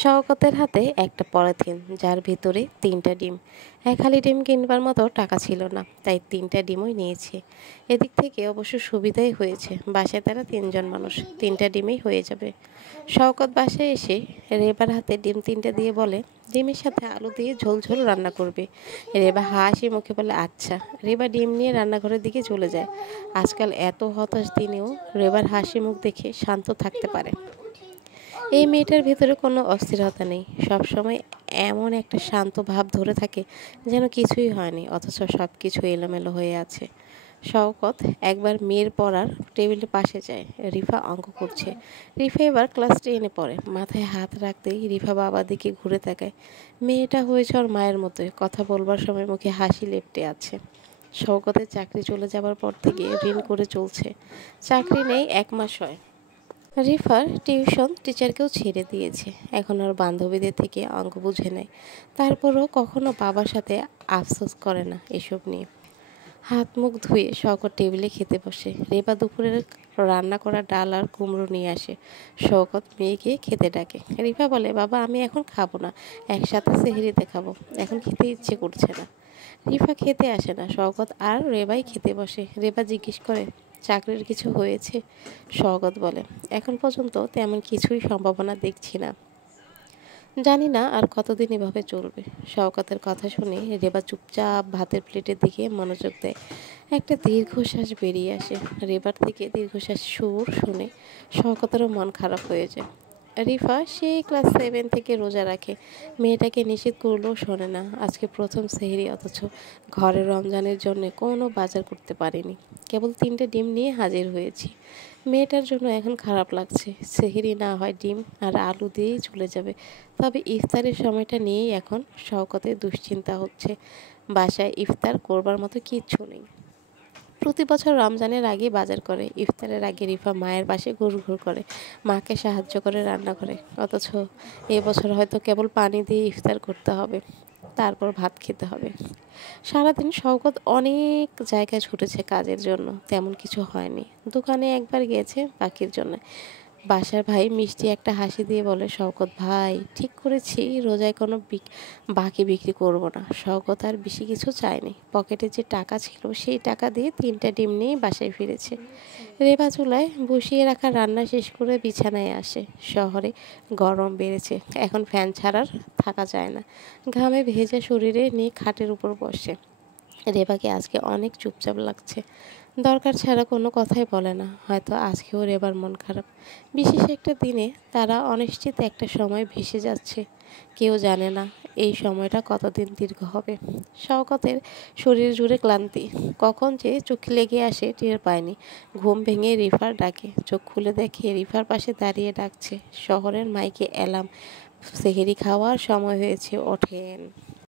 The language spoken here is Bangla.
শওকতের হাতে একটা পলিথিন, যার ভিতরে ৩টা ডিম। এক হালি ডিম কিনবার মতো টাকা ছিল না, তাই ৩টা ডিমই নিয়েছে। এদিক থেকে অবশ্য সুবিধাই হয়েছে, বাসায় তারা ৩জন মানুষ, ৩টা ডিমেই হয়ে যাবে। শওকত বাসায় এসে রেবার হাতে ডিম ৩টা দিয়ে বলে, ডিমের সাথে আলু দিয়ে ঝোল ঝোল রান্না করবে। রেবা হাসি মুখে বলে আচ্ছা। রেবা ডিম নিয়ে রান্নাঘরের দিকে চলে যায়। আজকাল এত হতাশ দিনেও রেবার হাসি মুখ দেখে শান্ত থাকতে পারে। এই মেয়েটার ভেতরে কোনো অস্থিরতা নেই, সব সময় এমন একটা শান্ত ভাব ধরে থাকে যেন কিছুই হয়নি, অথচ সব কিছু এলোমেলো হয়ে আছে। শওকত একবার মেয়ের পড়ার টেবিলের পাশে যায়। রিফা অঙ্ক করছে। রিফা এবার ক্লাস 10-এ পড়ে। মাথায় হাত রাখতেই রিফা বাবার দিকে ঘুরে তাকায়। মেয়েটা হয়েছে ওর মায়ের মতোই, কথা বলবার সময় মুখে হাসি লেপ্টে আছে। শওকতের চাকরি চলে যাবার পর থেকে ঋণ করে চলছে। চাকরি নেই, 1 মাস হয়। রিফার টিউশন টিচারকেও ছেড়ে দিয়েছে, এখন আর বান্ধবীদের থেকে অঙ্ক বুঝে নেয়। তারপরও কখনো বাবার সাথে আফসোস করে না এসব নিয়ে। হাত মুখ ধুয়ে শওকত টেবিলে খেতে বসে। রেবা দুপুরের রান্না করা ডাল আর কুমড়ো নিয়ে আসে। শওকত মেয়েকে খেতে ডাকে। রিফা বলে, বাবা আমি এখন খাবো না, একসাথে সেহরিতে খাবো, এখন খেতে ইচ্ছে করছে না। রিফা খেতে আসে না, শওকত আর রেবাই খেতে বসে। রেবা জিজ্ঞেস করে, চাকরির কিছু হয়েছে? শওকত বলে, এখন পর্যন্ত তেমন কিছুই সম্ভাবনা দেখছি না, জানি না আর কতদিন এভাবে চলবে। শওকতের কথা শুনে রেবা চুপচাপ ভাতের প্লেটের দিকে মনোযোগ দেয়। একটা দীর্ঘশ্বাস বেরিয়ে আসে। রেবার থেকে দীর্ঘশ্বাস সুর শুনে শওকতেরও মন খারাপ হয়ে যায়। রিফা সেই ক্লাস 7 থেকে রোজা রাখে। মেয়েটাকে নিষেধ করলেও শোনে না। আজকে প্রথম সেহরি, অথচ ঘরে রমজানের জন্য কোনো বাজার করতে পারিনি, কেবল 3টে ডিম নিয়ে হাজির হয়েছি। মেয়েটার জন্য এখন খারাপ লাগছে। সেহরি না হয় ডিম আর আলু দিয়েই চলে যাবে, তবে ইফতারের সময়টা নিয়েই এখন শওকতের দুশ্চিন্তা হচ্ছে। বাসায় ইফতার করবার মতো কিচ্ছু নেই। প্রতি বছর রমজানের আগে বাজার করে, ইফতারের আগে রিফা মায়ের পাশে ঘুরঘুর করে, মাকে সাহায্য করে রান্না করে। অথচ এবছর হয়তো কেবল পানি দিয়ে ইফতার করতে হবে, তারপর ভাত খেতে হবে। সারাদিন শওকত অনেক জায়গায় ছুটেছে কাজের জন্য, তেমন কিছু হয়নি। দোকানে একবার গিয়েছে বাকির জন্য। বাসার ভাই মিষ্টি একটা হাসি দিয়ে বলে, শওকত ভাই, ঠিক করেছি রোজায় কোনো বাকি বিক্রি করব না। শওকত আর বেশি কিছু চায়নি, পকেটে যে টাকা ছিল সেই টাকা দিয়ে 3টা ডিম নিয়ে বাসায় ফিরেছে। রেবা চুলায় বসিয়ে রাখা রান্না শেষ করে বিছানায় আসে। শহরে গরম বেড়েছে, এখন ফ্যান ছাড়া থাকা যায় না। ঘামে ভেজা শরীরে নিয়ে খাটের উপর বসে। রেবাকে আজকে অনেক চুপচাপ লাগছে, দরকার ছাড়া কোনো কথাই বলে না। হয়তো আজকেও রেবার মন খারাপ। বিশেষ একটা দিনে তারা অনিশ্চিত একটা সময় ভেসে যাচ্ছে, কেউ জানে না এই সময়টা কতদিন দীর্ঘ হবে। শওকতের শরীর জুড়ে ক্লান্তি, কখন যে চোখ লেগে আসে টের পায়নি। ঘুম ভেঙে রিফার ডাকে, চোখ খুলে দেখে রিফার পাশে দাঁড়িয়ে ডাকছে। শহরের মাইকে অ্যালার্ম, সেহেরি খাওয়ার সময় হয়েছে, ওঠেন।